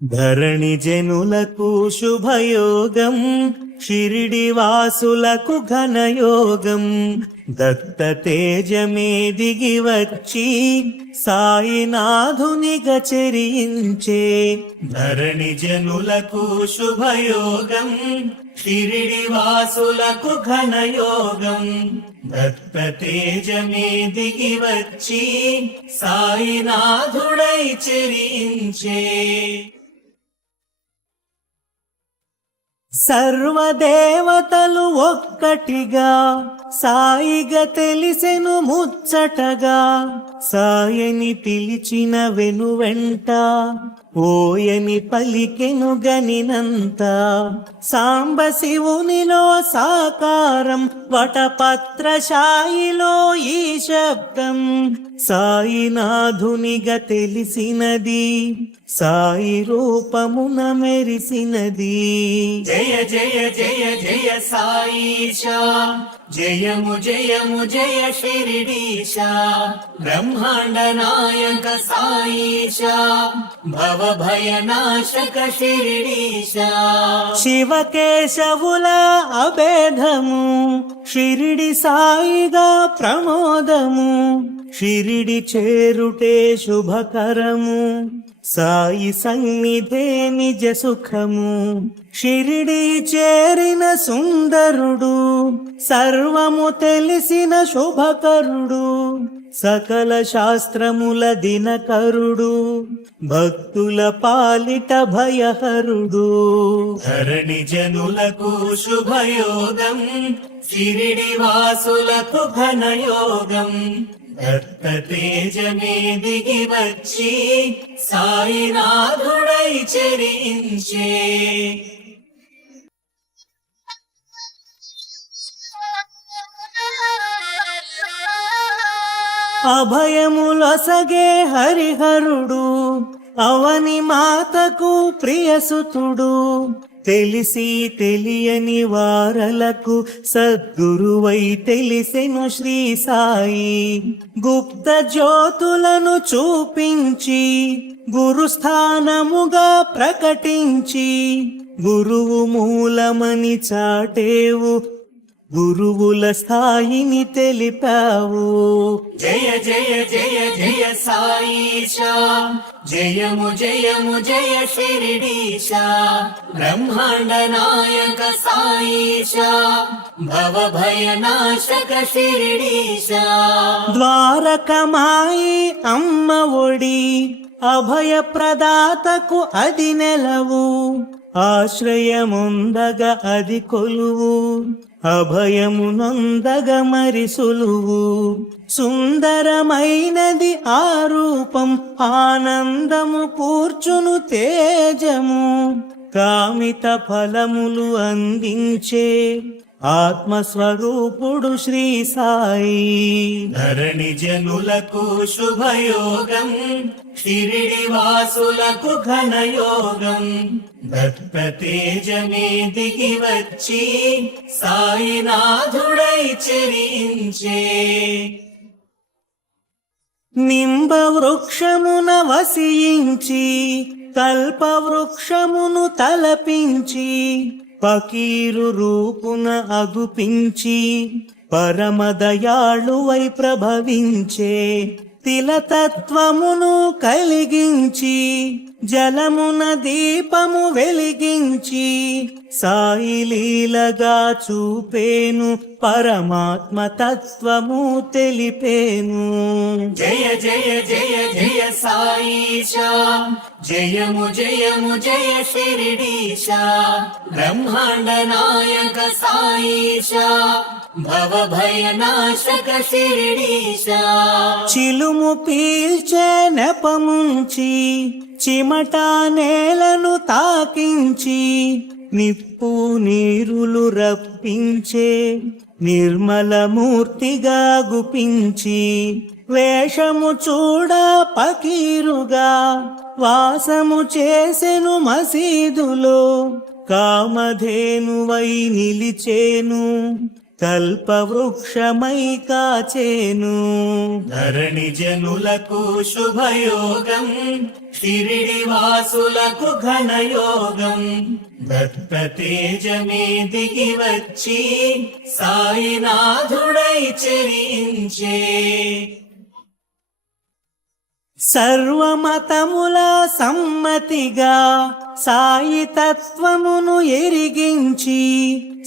ధరణి జనులకు శుభయోగం, షిరిడి వాసులకు ఘనయోగం. దత్త తేజమే దిగి వచ్చి సాయినాథునిగా చెరించే. ధరణి జనులకు శుభయోగం, షిరిడి వాసులకు ఘనయోగం. దత్త తేజమే దిగి వచ్చి సాయినాథుడై చెరించే. సర్వదేవతలు ఒక్కటిగా సాయిగా తెలిసెను ముచ్చటగా. సాయని పిలిచిన వెనువెంట ఓయని పలికెను గనినంత. సాంబ శివునిలో సాకారం, వటపత్రశాయిలో ఈ శబ్దం. సాయినాథునిగా తెలిసినది, సాయి రూపమున మెరిసినది. జయ జయ జయ జయ సాయిషా, జయము జయము జయ షిరిడీశా. బ్రహ్మాండ నాయక సాయిషా, భవ భయనాశక షిరిడీశా. శివకేశవుల అభేదము, షిరిడి సాయిగా ప్రమోదము. షిరిడి చేరుటే శుభకరము, సాయి సన్నిధే నిజ సుఖము. షిరిడి చేరిన సుందరుడు, సర్వము తెలిసిన శుభకరుడు. సకల శాస్త్రముల దినకరుడు, భక్తుల పాలిట భయహరుడు. ధరణి జనులకు శుభయోగం, షిరిడి వాసులకు ఘనయోగం. దత్త తేజమే దిగి వచ్చి సాయినాథుడై చెరించే. అభయములొసగే హరిహరుడు, అవని మాతకు ప్రియసుతుడు. తెలిసి తెలియని వారలకు సద్గురువై తెలిసెను శ్రీ సాయి. గుప్త జ్యోతులను చూపించి గురుస్థానముగా ప్రకటించి. గురువు మూలమని చాటేవు, గురువుల స్థాయిని తెలిపావు. జయ జయ జయ జయ సాయిషా, జయము జయము జయ షిరిడీశా. బ్రహ్మాండ నాయక సాయిషా, భవ భయనాశక షిరిడీశా. ద్వారకమాయి అమ్మ ఒడి, అభయ ప్రదాతకు అది నెలవు. ఆశ్రయముందగ అది కొలువు, అభయమునందగ మరి సులువు. సుందరమైనది ఆ రూపం, ఆనందము కూర్చును తేజము. కామిత ఫలములు అందించే ఆత్మస్వరూపుడు శ్రీ సాయి. ధరణి జనులకు శుభయోగం, షిరిడి వాసులకు ఘనయోగం. దత్త తేజమే దిగి వచ్చి సాయినాథుడై చెరించే. నింబ వృక్షమున వసించి కల్ప వృక్షమును తలపించి. పకీరు రూపున అగుపించి పరమదయాళువై ప్రభవించే. తిలతత్వమును కలిగించి జలమున దీపము వెలిగించి. సాయి లీలగా చూపేను, పరమాత్మ తత్వము తెలిపేను. జయ జయ జయ జయ సాయిషా, జయము జయము జయ షిరిడీశా. బ్రహ్మాండ నాయక సాయిషా, భవ భయనాశక షిరిడీశా. చిలుము పీల్చే నెపముంచి చిమట నేలను తాకించి. నిప్పు నీరులు రప్పించే నిర్మలమూర్తిగా గుపించి. వేషము చూడ పకీరుగా వాసము చేసెను మసీదులో. కామధేనువై నిలిచేను కల్పవృక్షమై కాచేను. ధరణి జనులకు శుభయోగం, షిరిడి వాసులకు ఘనయోగం. దత్త తేజమే దిగి వచ్చి సాయినాథుడై చెరించే. సర్వమతముల సమ్మతిగా సాయి తత్వమును ఎరిగించి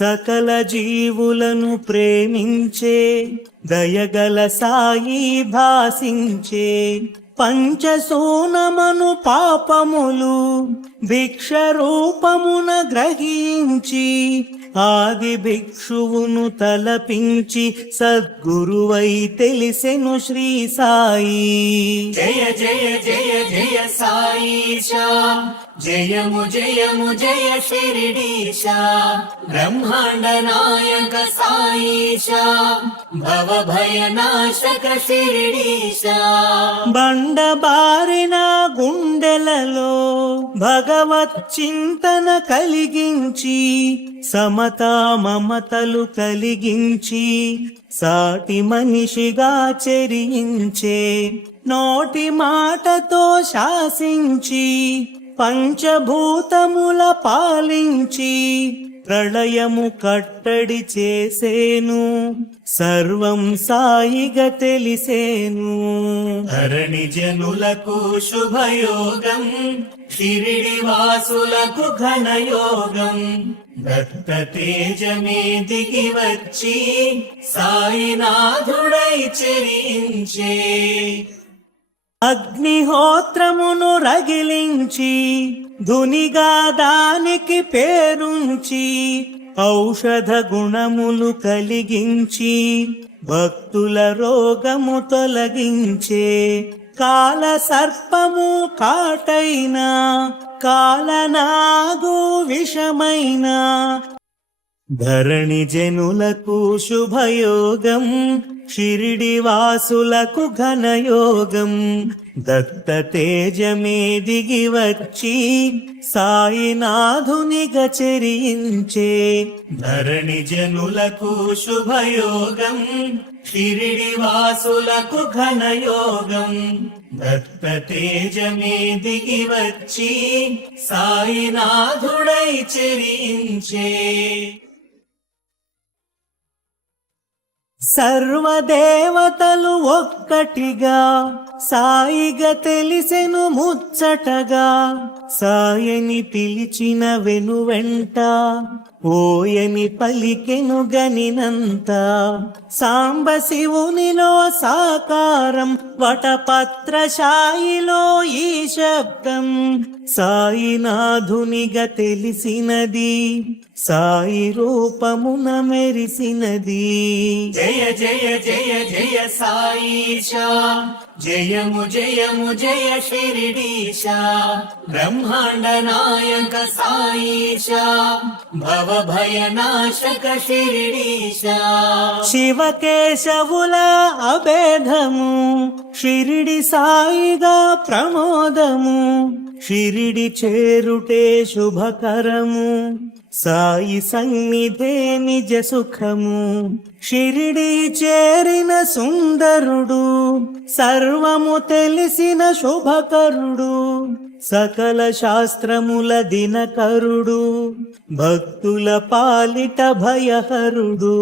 సకల జీవులను ప్రేమించే దయగల సాయి భాసించే. పంచసూనమను పాపములు భిక్ష రూపమున గ్రహించి ఆది భిక్షువును తలపించి సద్గురువై తెలిసెను శ్రీ సాయి. జయ జయ జయ జయ సాయిషా, జయము జయము జయ షిరిడీశా. బ్రహ్మాండ నాయక సాయిషా, భవ భయనాశక షిరిడీశా. బండబారిన గుండెలలో భగవత్ చింతన కలిగించి సమతా మమతలు కలిగించి సాటి మనిషిగా చెరించే. నోటి మాటతో శాసించి పంచభూతముల పాలించి ప్రళయము కట్టడి చేసేను. సర్వం సాయిగా తెలిసేను. ధరణి జనులకు శుభయోగం, షిరిడి వాసులకు ఘనయోగం. దత్త తేజమే దిగి వచ్చి సాయినాథుడై చెరించే. అగ్నిహోత్రమును రగిలించి ధునిగా దానికి పేరుంచి ఔషధ గుణములు కలిగించి భక్తుల రోగము తొలగించే. కాల సర్పము కాటైన కాలనాగు విషమైన ధరణి జనులకు శుభయోగం, షిరిడి వాసులకు ఘనయోగం. దత్త తేజమే దిగి వచ్చి సాయినాథునిగా చెరించే. ధరణి జనులకు శుభయోగం, షిరిడి వాసులకు ఘనయోగం. దత్త తేజమే దిగి వచ్చి సాయినాథుడై చెరించే. సర్వదేవతలు ఒక్కటిగా సాయిగా తెలిసెను ముచ్చటగా. సాయని పిలిచిన వెనువెంట ఓయని పలికెను గనినంత. సాంబ శివునిలో సాకారం వటపత్రశాయిలో ఈ శబ్దం. సాయినాథునిగా తెలిసినది సాయి రూపమున మెరిసినది. జయ జయ జయ జయ సాయిషా, జయము జయము జయ షిరిడీశా. బ్రహ్మాండ నాయక సాయిషా, భవ భయనాశక షిరిడీశా. శివకేశవుల అభేదము షిరిడి సాయిగా ప్రమోదము. షిరిడి చేరుటే శుభకరము, సాయి సన్నిధే నిజ సుఖము. షిరిడి చేరిన సుందరుడు సర్వము తెలిసిన శుభకరుడు. సకల శాస్త్రముల దినకరుడు భక్తుల పాలిట భయహరుడు.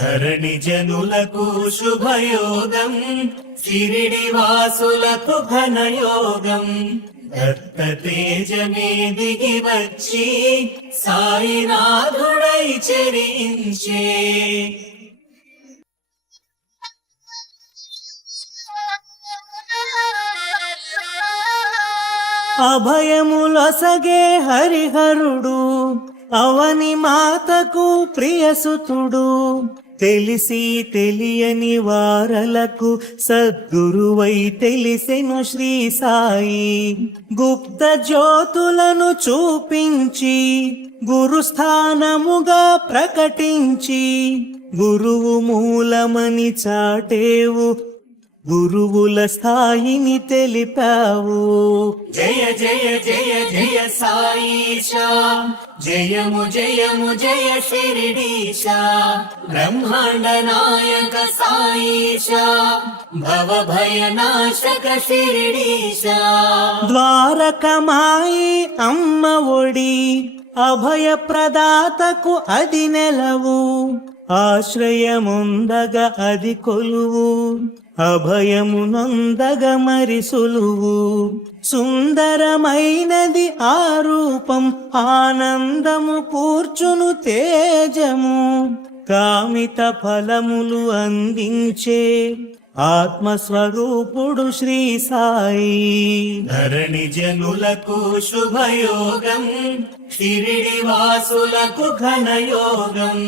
ధరణి జనులకు శుభయోగం, షిరిడి వాసులకు ఘనయోగం. దత్త తేజమే దిగి వచ్చి సాయినాథుడై చెరించే. అభయములొసగే హరిహరుడు అవని మాతకు ప్రియసుతుడు. తెలిసి తెలియని వారలకు సద్గురువై తెలిసెను శ్రీ సాయి. గుప్త జ్యోతులను చూపించి గురుస్థానముగా ప్రకటించి గురువు మూలమని చాటేవు గురువుల స్థాయిని తెలిపావు. జయ జయ జయ జయ సాయిషా, జయము జయము జయ షిరిడీశా, బ్రహ్మాండ నాయక సాయిషా, భవ భయనాశక షిరిడీశా. ద్వారకమాయి అమ్మ ఒడి, అభయ ప్రదాతకు అది నెలవు, ఆశ్రయముందగ అది కొలువు, అభయము నొందగ మరి సులువు. సుందరమైనది ఆ రూపం, ఆనందము కూర్చును తేజము, కామిత ఫలములు అందించే ఆత్మస్వరూపుడు శ్రీ సాయి. ధరణి జనులకు శుభయోగం, షిరిడి వాసులకు ఘనయోగం,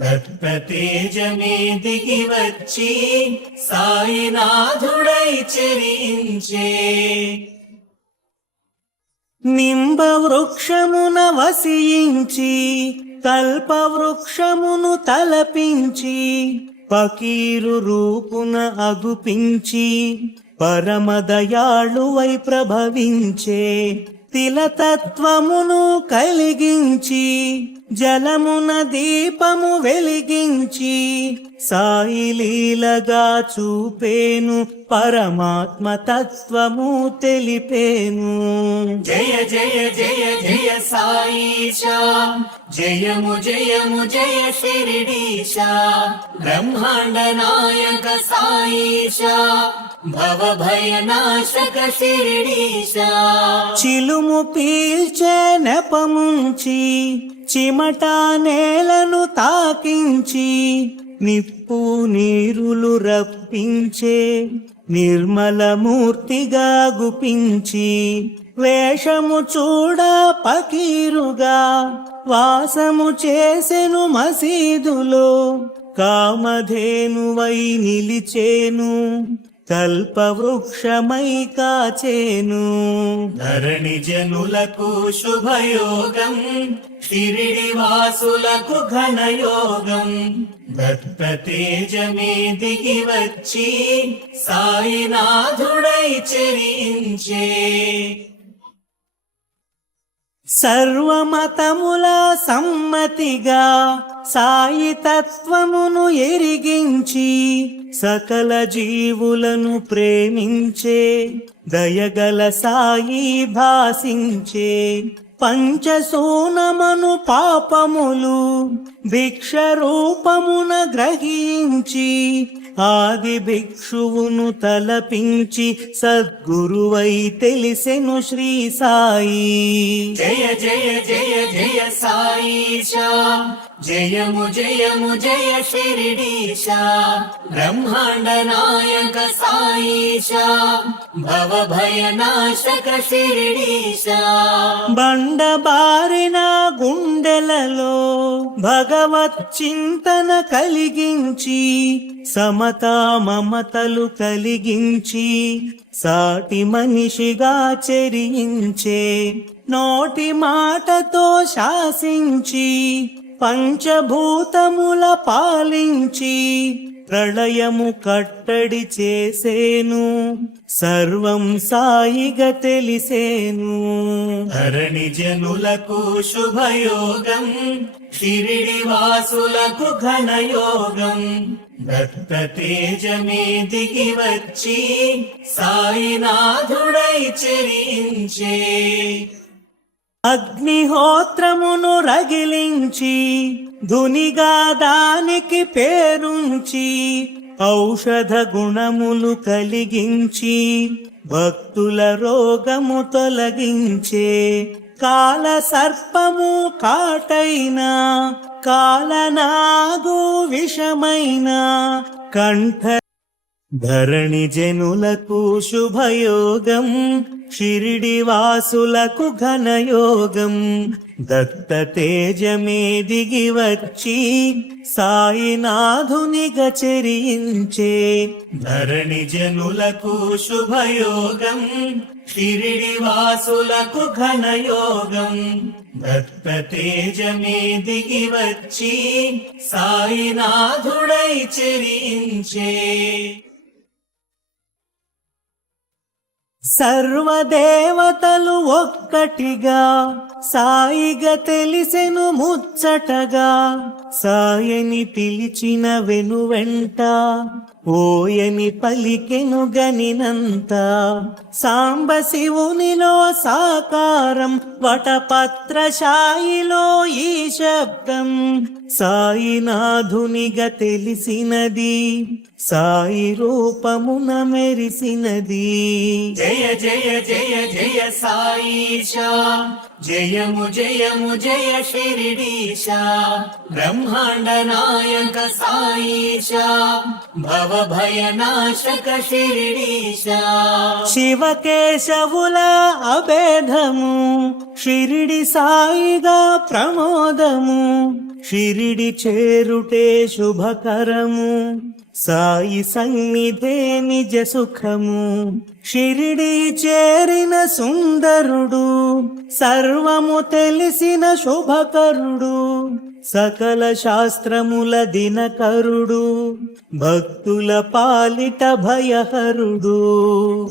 దత్త తేజమే దిగి వచ్చి సాయినాథుడై చెరించే. నింబ వృక్షమున వసించి, కల్ప వృక్షమును తలపించి, పకీరు రూపున అగుపించి, పరమదయాళువై ప్రభవించే, తిలతత్వమును కలిగించి, జలమున దీపము వెలిగించి, సాయి లీలగా చూపేను, పరమాత్మ తత్వము తెలిపేను. జయ జయ జయ జయ సాయిషా, జయము జయము జయ షిరిడీశా, బ్రహ్మాండ నాయక సాయిషా, భవ భయనాశక షిరిడీశా. చిలుము పీల్చే నెపముంచి, చిమట నేలను తాకించి, నిప్పు నీరులు రప్పించే, నిర్మలమూర్తిగా గుపించి, వేషము చూడ పకీరుగా వాసము చేసెను మసీదులో, కామధేనువై నిలిచేను, కల్పవృక్షమై కాచేను. ధరణి జనులకు శుభయోగం, షిరిడి వాసులకు ఘనయోగం, దత్త తేజమే దిగి వచ్చి సాయినాథుడై చెరించే. సర్వమతముల సమ్మతిగా సాయి తత్వమును ఎరిగించి, సకల జీవులను ప్రేమించే, దయగల సాయి భాసించే, పంచసూనమను పాపములు భిక్ష రూపమున గ్రహించి, ఆది భిక్షువును తలపించి, సద్గురువై తెలిసెను శ్రీ సాయి. జయ జయ జయ జయ సాయిషా, జయము జయము జయ షిరిడీశా, బ్రహ్మాండ నాయక సాయిషా, భవ భయనాశక షిరిడీశా. బండబారిన గుండెలలో భగవత్ చింతన కలిగించి, సమతా మమతలు కలిగించి, సాటి మనిషిగా చెరించే, నోటి మాటతో శాసించి, పంచభూతముల పాలించి, ప్రళయము కట్టడి చేసేను, సర్వం సాయిగా తెలిసేను. ధరణి జనులకు శుభయోగం, షిరిడి వాసులకు ఘనయోగం, దత్త తేజమే దిగి వచ్చి సాయినాథుడై చెరించే. అగ్నిహోత్రమును రగిలించి, ధునిగా దానికి పేరుంచి, ఔషధ గుణములు కలిగించి, భక్తుల రోగము తొలగించే, కాల సర్పము కాటైన, కాలనాగు విషమైన, కంఠ ధరణి జనులకు శుభయోగం, షిరిడి వాసులకు ఘనయోగం, దత్త తేజమే దిగి వచ్చి సాయినాథునిగా చెరించే. ధరణి జనులకు శుభయోగం, షిరిడి వాసులకు ఘనయోగం, దత్త తేజమే దిగి వచ్చి సాయినాథుడై చెరించే. సర్వదేవతలు ఒక్కటిగా సాయిగా తెలిసెను ముచ్చటగా, సాయని పిలిచిన వెనువెంట ఓయని పలికెను గనినంత. సాంబ శివునిలో సాకారం వటపత్రశాయిలో ఈ శబ్దం, సాయినాథునిగా తెలిసినది సాయి రూపమున మెరిసినది. జయ జయ జయ జయ సాయిషా, జయము జయము జయ షిరిడీశా, బ్రహ్మాండ నాయక సాయిషా, భవ భయనాశక షిరిడీశా. శివకేశవుల అభేదము షిరిడి సాయిగా ప్రమోదము, షిరిడి చేరుటే శుభకరము, సాయి సన్నిధే నిజ సుఖము. షిరిడి చేరిన సుందరుడు సర్వము తెలిసిన శుభకరుడు, సకల శాస్త్రముల దినకరుడు, భక్తుల పాలిట భయహరుడు.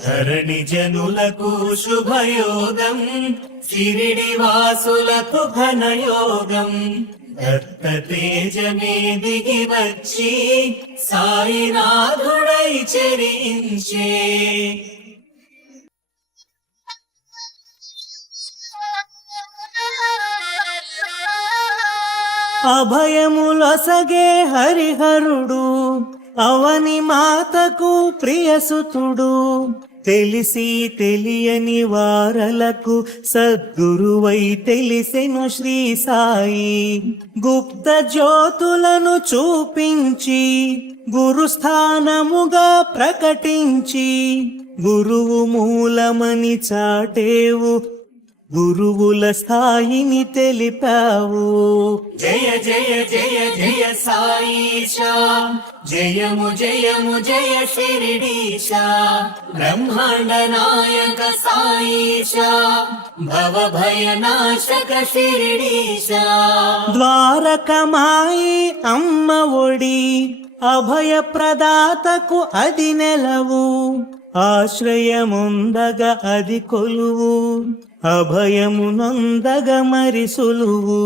ధరణి జనులకు శుభయోగం, షిరిడి వాసులకు ఘనయోగం. దత్త తేజమే దిగి వచ్చి సాయినాథుడై చెరించే. అభయములొసగే హరిహరుడు, అవని మాతకు ప్రియసుతుడు, తెలిసి తెలియని వారలకు సద్గురువై తెలిసెను శ్రీ సాయి. గుప్త జ్యోతులను చూపించి గురుస్థానముగా ప్రకటించి, గురువు మూలమని చాటేవు, గురువుల స్థాయిని తెలిపావు. జయ జయ జయ జయ సాయిషా, జయము జయము జయ షిరిడీశా, బ్రహ్మాండ నాయక సాయిషా, భవ భయనాశక షిరిడీశా. ద్వారకమాయి అమ్మ ఒడి అభయ ప్రదాతకు అది నెలవు, ఆశ్రయముందగ అది కొలువు, అభయమునందగ మరి సులువు.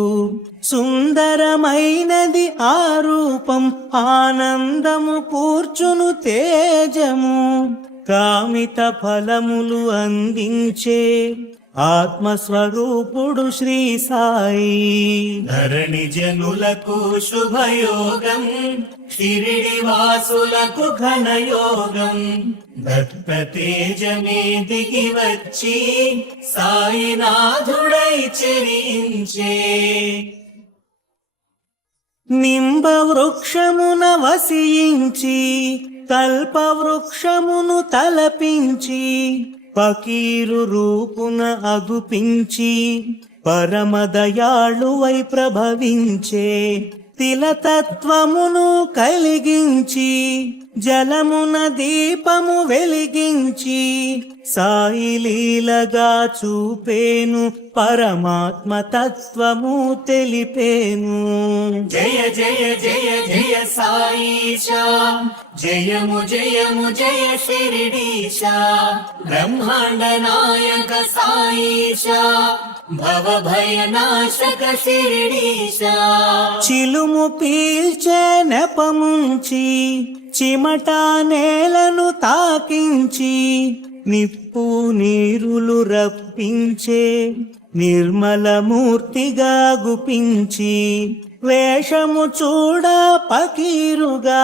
సుందరమైనది ఆ రూపం, ఆనందము కూర్చును తేజము, కామిత ఫలములు అందించే ఆత్మస్వరూపుడు శ్రీ సాయి. ధరణి జనులకు శుభయోగం, షిరిడి వాసులకు ఘనయోగం. దత్త తేజమే దిగి వచ్చి సాయినాథుడై చెరించే. నింబ వృక్షమున వసించి కల్ప వృక్షమును తలపించి, పకీరు రూపున అగుపించి పరమదయాళువై ప్రభవించే. తిలతత్వమును కలిగించి జలమున దీపము వెలిగించి, సాయి లీలగా చూపేను పరమాత్మ తత్వము తెలిపేను. జయ జయ జయ జయ సాయిషా, జయము జయము జయ షిరిడీశా, బ్రహ్మాండ నాయక సాయిషా, భవ భయనాశక షిరిడీశా. చిలుము పీల్చే నెపముంచి చిమట నేలను తాకించి, నిప్పు నీరులు రప్పించే నిర్మలమూర్తిగా గుపించి, వేషము చూడ పకీరుగా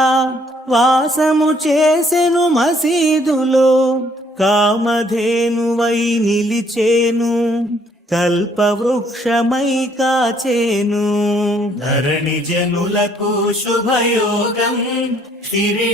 వాసము చేసెను మసీదులో, కామధేనువై నిలిచేను కల్పవృక్షమై కాచేను. ధరణి జనులకు శుభయోగం, షిరిడి